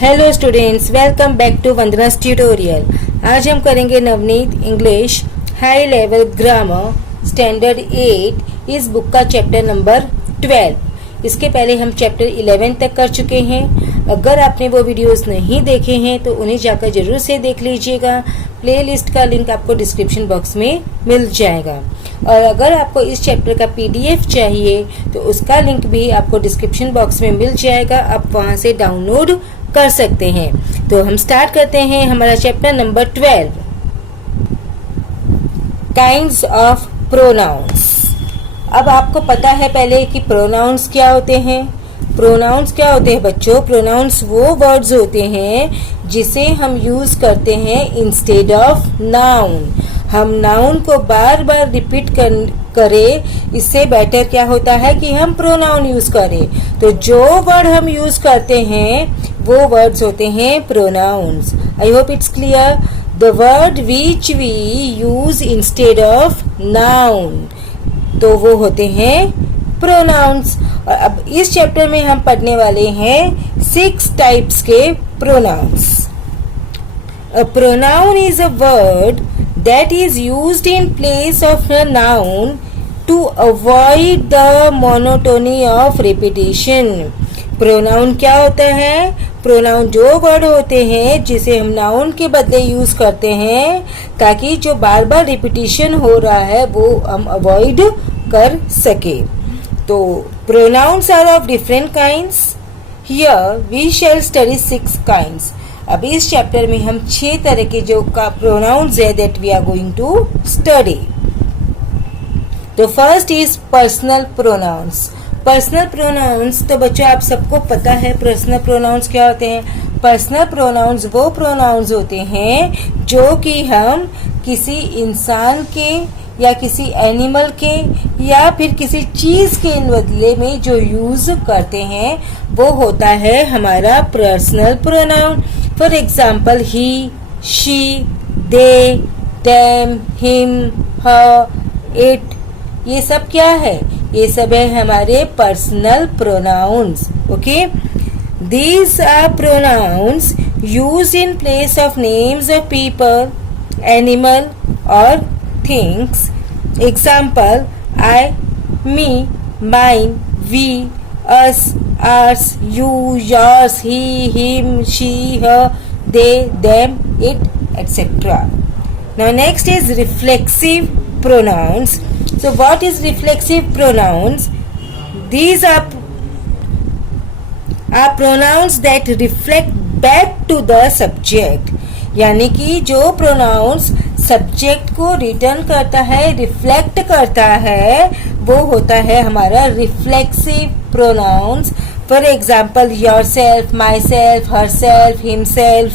Hello students, welcome back to Vandana's tutorial. आज हम करेंगे Navneet English high level grammar standard 8 इस बुक का चैप्टर नंबर 12। इसके पहले हम चैप्टर 11 तक कर चुके हैं। अगर आपने वो वीडियोस नहीं देखे हैं तो उन्हें जाकर जरूर से देख लीजिएगा। प्लेलिस्ट का लिंक आपको डिस्क्रिप्शन बॉक्स में मिल जाएगा। और अगर आपको इस चैप्टर का पीडीएफ चाहिए तो उसका लिंक भी आपको डिस्क्रिप्शन बॉक्स में मिल जाएगा। आप वहां से डाउनलोड कर सकते हैं। तो हम स्टार्ट करते हैं हमारा chapter number 12, kinds of pronouns. अब आपको पता है पहले कि प्रोनाउंस क्या होते हैं। प्रोनाउंस क्या होते हैं बच्चों? प्रोनाउंस वो वर्ड्स होते हैं जिसे हम यूज करते हैं इंस्टेड ऑफ नाउन। हम नाउन को बार बार रिपीट करें, इससे बेटर क्या होता है कि हम प्रोनाउन यूज करें। तो जो वर्ड हम यूज करते हैं वो वर्ड्स होते हैं pronouns. I hope it's clear. The word which we use instead of noun, तो वो होते हैं प्रोनाउंस। और अब इस चैप्टर में हम पढ़ने वाले हैं 6 टाइप्स के pronouns. A pronoun is a word that is used in place of a noun to avoid the monotony of repetition. Pronoun क्या होता है? प्रोनाउन जो वर्ड होते हैं जिसे हम नाउन के बदले यूज करते हैं ताकि जो बार बार रिपीटिशन हो रहा है वो हम अवॉइड कर सके। तो pronouns are of different kinds. Here we shall study 6 kinds. अब इस चैप्टर में हम 6 तरह के जो का प्रोनाउंस है that we are going to study. तो first is personal pronouns. Personal pronouns तो बच्चों आप सबको पता है पर्सनल प्रोनाउंस क्या होते हैं। पर्सनल प्रोनाउंस वो प्रोनाउंस होते हैं जो कि हम किसी इंसान के या किसी एनिमल के या फिर किसी चीज के बदले में जो यूज करते हैं वो होता है हमारा personal pronoun. For example he, she, they, them, him, her, it, ये सब क्या है? ये सब है हमारे personal pronouns. Okay, these are pronouns used in place of names of people, animal और things. Example, I, me, mine, we, us, ours, you, yours, he, him, she, her, they, them, it, etc. Now next is reflexive pronouns. So what is reflexive pronouns? These are pronouns that reflect back to the subject. यानी कि जो pronounce subject को return करता है, reflect करता है, वो होता है हमारा reflexive pronouns. For example yourself, myself, herself, himself,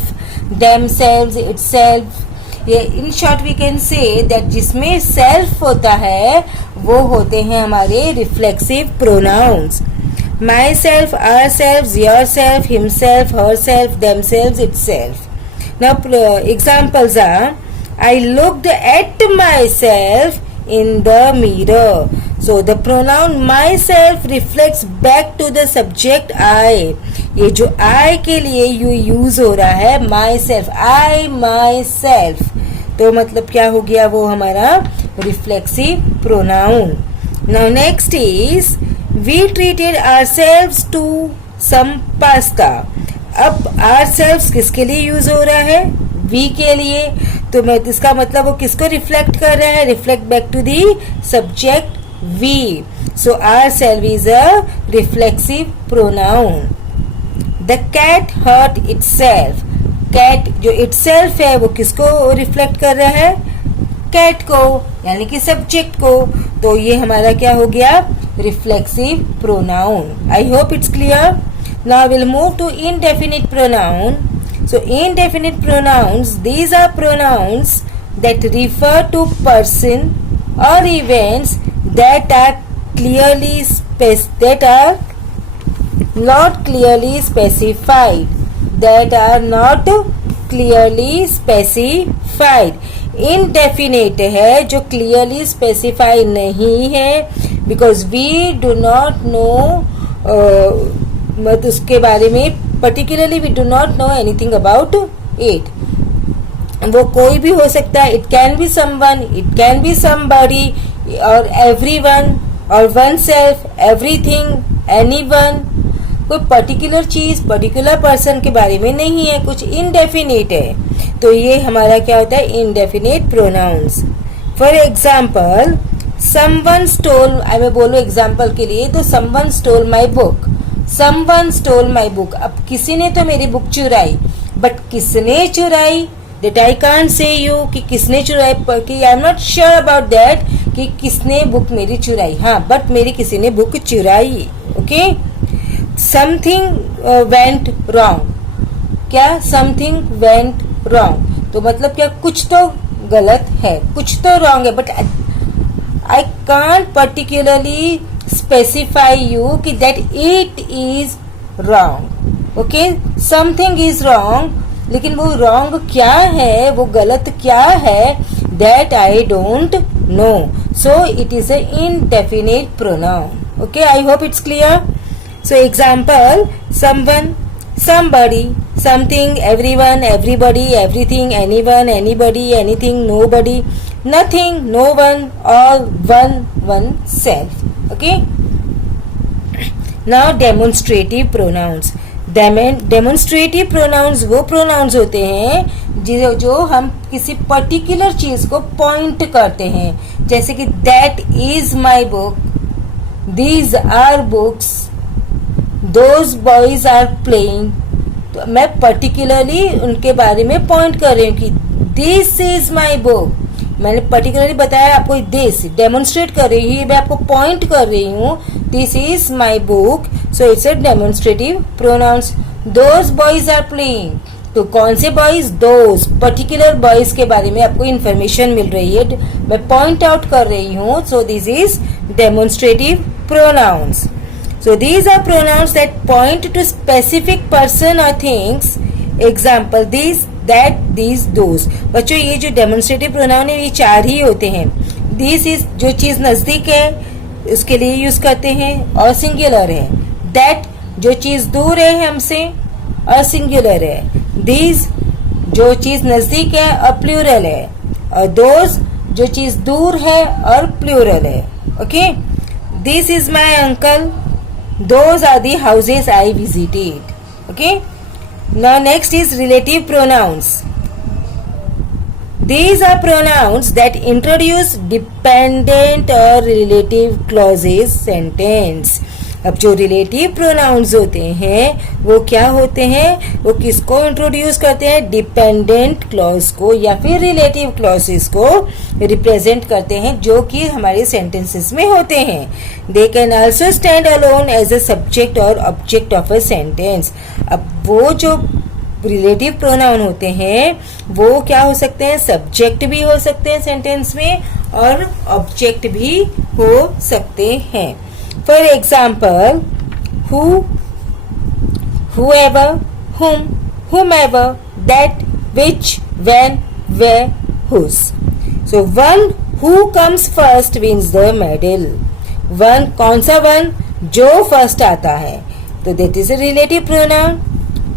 themself, itself. ये in short we can say that जिसमें सेल्फ होता है वो होते हैं हमारे reflexive pronouns. Myself, ourself, yourself, himself, herself, themself, itself. Now examples are, I looked at myself in the mirror. So the pronoun myself reflects back to the subject I. ये जो I के लिए use हो रहा है myself, I, myself, तो मतलब क्या हो गया? वो हमारा reflexive pronoun. Now next is, we treated ourselves to some pasta. अब ourselves किसके लिए यूज हो रहा है? we के लिए। तो इसका मतलब वो किसको रिफ्लेक्ट कर रहा है? Reflect back to the subject we. So ourselves is a reflexive pronoun. The cat hurt itself. cat जो itself है वो किसको रिफ्लेक्ट कर रहा है? cat को, यानी कि सब्जेक्ट को। तो ये हमारा क्या हो गया? Reflexive pronoun. I hope it's clear. Now we'll move to indefinite pronoun. So indefinite pronouns, these are pronouns that refer to person or events that are not clearly specified. That are not clearly specified. Indefinite है जो clearly specified नहीं है because we do not know मतलब उसके बारे में particularly we do not know anything about it. वो कोई भी हो सकता है. It can be someone, it can be somebody, or everyone, or oneself, everything, anyone. कोई पर्टिकुलर चीज, पर्टिकुलर पर्सन के बारे में नहीं है, कुछ इनडेफिनेट है. तो ये हमारा क्या होता है? Indefinite pronouns. For example, someone stole, मैं बोलूँ एग्जाम्पल के लिए, तो someone stole my book. Someone stole my book. अब किसी ने तो मेरी बुक चुराई, बट किसने चुराई? That I can't say you कि किसने चुराई, कि I am not sure about that कि किसने बुक मेरी चुराई. हाँ, बट मेरी किसी ने बुक चुराई. ओके. Something went wrong. क्या? Something went wrong. तो मतलब क्या? कुछ तो गलत है, कुछ तो रॉन्ग है, but I can't particularly specify you कि that it is wrong. Okay. Something is wrong, लेकिन वो रॉन्ग क्या है, वो गलत क्या है, that I don't know. So it is a indefinite pronoun. Okay, I hope it's clear. So example, someone, somebody, something, everyone, everybody, everything, anyone, anybody, anything, nobody, nothing, no one, all, one, oneself. Okay. Now demonstrative pronouns. Demonstrative pronouns वो pronouns होते हैं जो हम किसी particular चीज को point करते हैं. जैसे कि that is my book, these are books, those boys are playing. तो मैं पर्टिकुलरली उनके बारे में पॉइंट कर रही हूँ कि दिस इज माई बुक. मैंने पर्टिकुलरली बताया आपको, दिस डेमोन्स्ट्रेट कर रही हूँ, मैं आपको पॉइंट कर रही हूँ, this is my book. So it's a demonstrative pronouns. Those boys are playing. तो कौन से बॉयज? दोज पर्टिकुलर बॉयज के बारे में आपको इंफॉर्मेशन मिल रही है, मैं पॉइंट आउट कर रही हूँ. So this is demonstrative pronouns. So these are pronouns that point to specific person or things. Example, these, that, these, those. बच्चों, ये जो demonstrative pronoun है ये 4 ही होते हैं. This is जो चीज नजदीक है उसके लिए यूज करते हैं और सिंगुलर है. That जो चीज दूर है हमसे और सिंगुलर है. These जो चीज नजदीक है और प्लूरल है. और those जो चीज दूर है और प्लूरल है. Okay? This is my uncle. Those are the houses I visited. Okay. Now next is relative pronouns. These are pronouns that introduce dependent or relative clauses sentence. अब जो रिलेटिव प्रोनाउंस होते हैं वो क्या होते हैं? वो किसको इंट्रोड्यूस करते हैं? डिपेंडेंट क्लॉज को या फिर रिलेटिव क्लॉजेस को रिप्रेजेंट करते हैं जो कि हमारे सेंटेंसेस में होते हैं. They can also stand alone as a subject और ऑब्जेक्ट ऑफ अ सेंटेंस. अब वो जो रिलेटिव प्रोनाउन होते हैं वो क्या हो सकते हैं? सब्जेक्ट भी हो सकते हैं सेंटेंस में और ऑब्जेक्ट भी हो सकते हैं. For example, who, whoever, whom, whomever, that, which, when, where, whose. So one who comes first wins the medal. One कौन सा one? जो first आता है. तो that is a relative pronoun.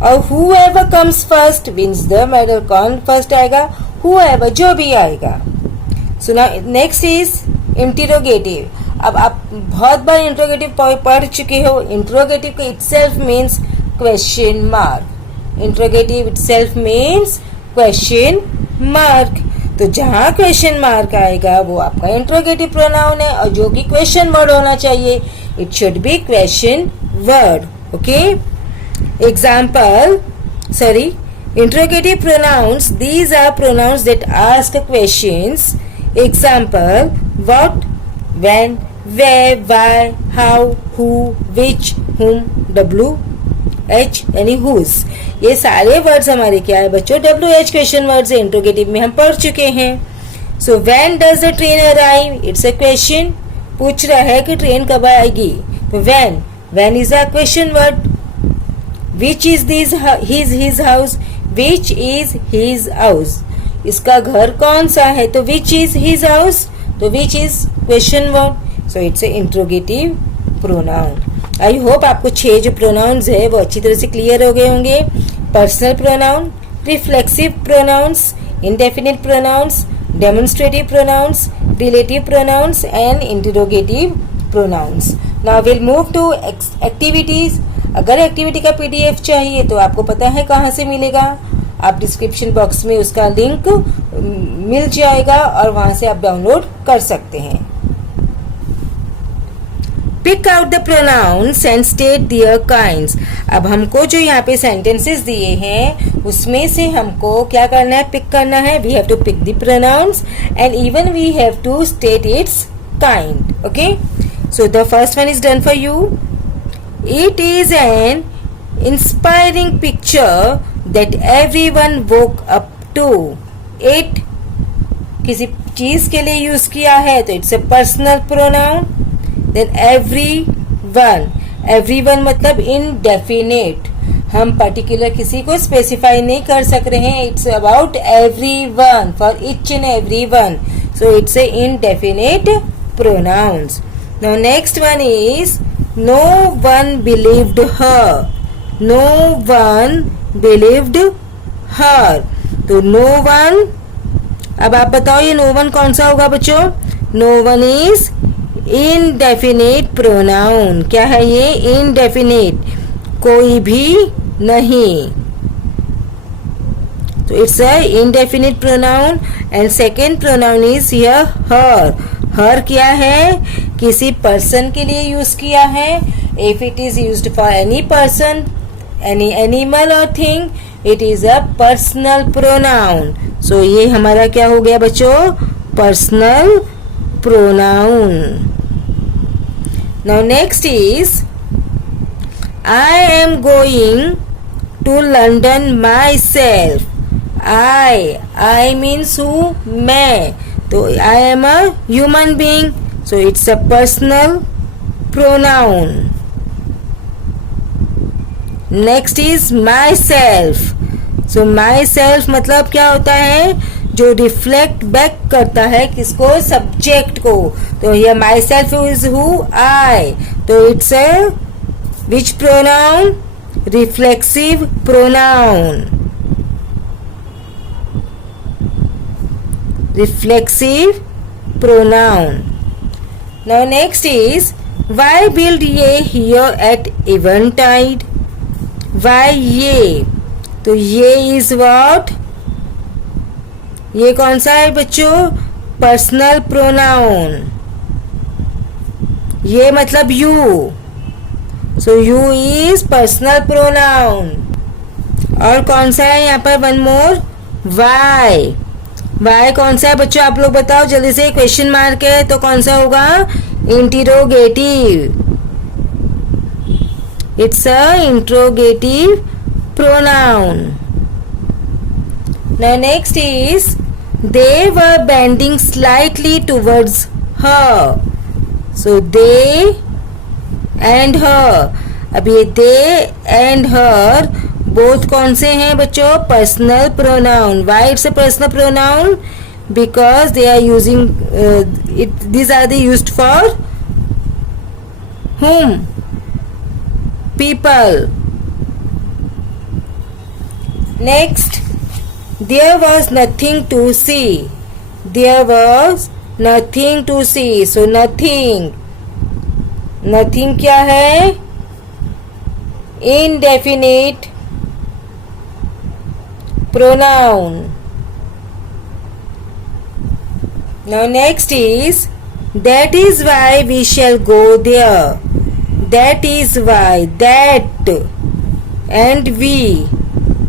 और whoever comes first wins the medal. कौन first आएगा? Whoever, जो भी आएगा. So now next is interrogative. अब आप बहुत बार इंट्रोगेटिव पढ़ चुके हो. इंट्रोगेटिव का itself means question mark. Interrogative itself means question mark. तो जहां क्वेश्चन मार्क आएगा वो आपका इंट्रोगेटिव प्रोनाउन है और जो कि क्वेश्चन वर्ड होना चाहिए. It should be question word. Okay. Example, sorry, interrogative pronouns. These are pronouns that ask questions. Example, what, when, where, why, how, who, which, whom, WH यानी whose. ये सारे words हमारे क्या है बच्चों? WH क्वेश्चन वर्ड्स है. Interrogative में हम पढ़ चुके हैं. सो when does the train arrive? It's a question. पूछ रहा है कि ट्रेन कब आएगी. तो when is a question word. which is his house? which is his house. इसका घर कौन सा है? तो which is his house. तो which is question word. So it's a interrogative pronoun. I hope आपको 6 जो प्रोनाउंस है वो अच्छी तरह से क्लियर हो गए होंगे. Personal pronoun, reflexive pronouns, indefinite pronouns, demonstrative pronouns, relative pronouns and interrogative pronouns. Now we'll move to activities. अगर एक्टिविटी का पीडीएफ चाहिए तो आपको पता है कहाँ से मिलेगा. आप डिस्क्रिप्शन बॉक्स में उसका लिंक मिल जाएगा और वहां से आप डाउनलोड कर सकते हैं. Pick out the pronouns and state their kinds. अब हमको जो यहाँ पे सेंटेंसेस दिए हैं उसमें से हमको क्या करना है, पिक करना है. We have to pick the pronouns and even we have to state its kind. Okay, so the first one is done for you. It is an inspiring picture that everyone woke up to. It किसी चीज के लिए use किया है तो it's a personal pronoun. Then everyone मतलब indefinite. हम particular किसी को स्पेसिफाई नहीं कर सक रहे हैं. It's about everyone, for each and everyone. So it's a indefinite pronouns. Now next one is no one believed her. No one believed her. तो no one, अब आप बताओ ये no one कौन सा होगा बच्चों. No one is indefinite pronoun. क्या है ये, इनडेफिनेट, कोई भी नहीं. तो it's a indefinite pronoun. And second pronoun is here her. Her क्या है, किसी पर्सन के लिए यूज किया है. If it is used for any person, any animal और thing, it is a personal pronoun. So ये हमारा क्या हो गया बच्चों, personal pronoun. Now next is I am going to London myself. I means who, मैं. तो I am a human being, so it's a personal pronoun. Next is myself. So myself मतलब क्या होता है, जो रिफ्लेक्ट बैक करता है किसको, सब्जेक्ट को. तो ये myself is who, I. तो it's a which pronoun, reflexive pronoun. Reflexive pronoun. Now next is why build ये हियर एट इवेंटाइड. वाई ये, तो ये इज व्हाट, ये कौन सा है बच्चों, पर्सनल प्रोनाउन. ये मतलब you. So you is personal pronoun. और कौन सा है यहाँ पर, वन मोर, वाई. वाई कौन सा है बच्चों, आप लोग बताओ जल्दी से. क्वेश्चन मार्क है तो कौन सा होगा, interrogative. It's a interrogative pronoun. Now next is they were bending slightly towards her. So they and her. अब ये they and her both कौन से हैं बच्चों, personal pronoun. Why it's a personal pronoun? Because they are using it. These are they used for whom? People. Next. There was nothing to see. There was nothing to see. So nothing. Nothing क्या है, indefinite pronoun. Now next is that is why we shall go there. That is why, that and we.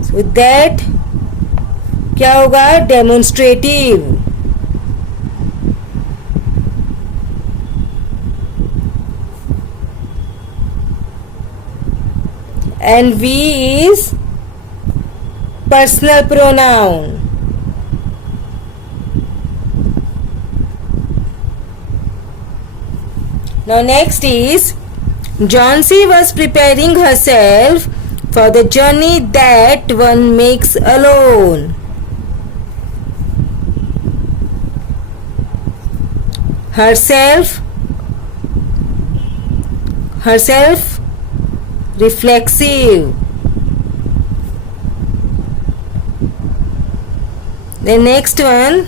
So that क्या होगा, demonstrative. And we is personal pronoun. Now next is Jhansi was preparing herself for the journey that one makes alone. Herself reflexive. The next one,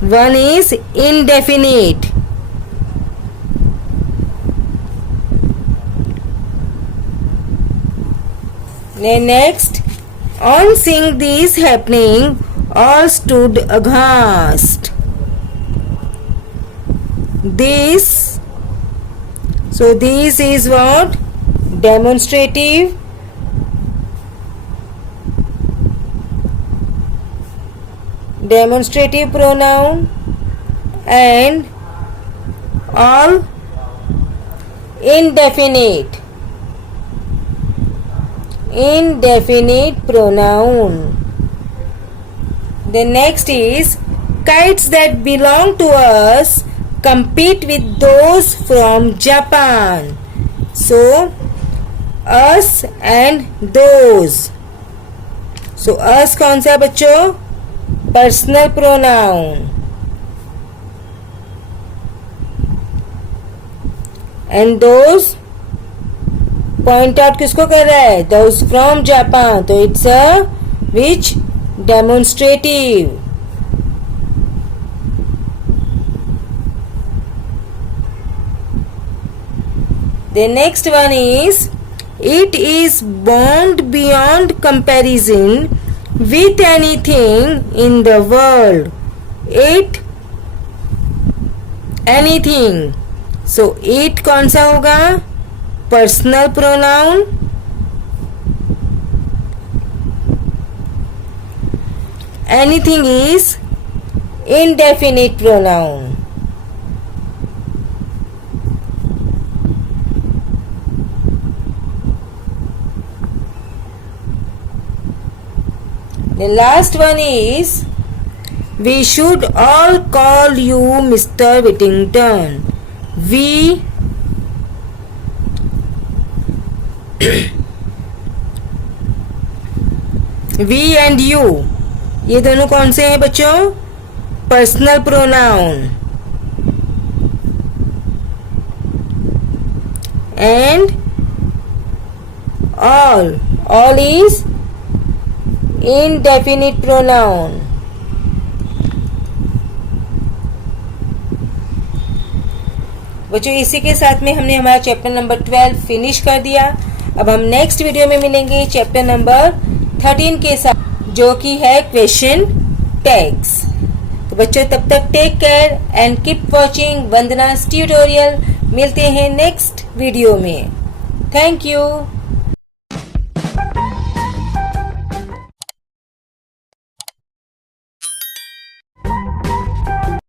one is indefinite. The next, on seeing this happening, all stood aghast. This is what? Demonstrative. Demonstrative pronoun. And all indefinite. Indefinite pronoun. The next is kites that belong to us compete with those from Japan. So us and those. So us कौन सा है बच्चों? Personal pronoun. And those point out किसको कर रहा है? Those from Japan. तो it's a which? Demonstrative. The next one is, it is bond beyond comparison with anything in the world. It, anything. So it कौन सा होगा? Personal pronoun. Anything is indefinite pronoun. The last one is, we should all call you Mr. Whittington. We and you, ये दोनों कौन से हैं बच्चों? Personal pronoun. And all is indefinite pronoun. बच्चों इसी के साथ में हमने हमारा चैप्टर नंबर 12 फिनिश कर दिया. अब हम नेक्स्ट वीडियो में मिलेंगे चैप्टर नंबर 13 के साथ, जो कि है क्वेश्चन टैग्स. तो बच्चों तब तक take care and keep watching Vandana's tutorial. मिलते हैं नेक्स्ट वीडियो में. Thank you.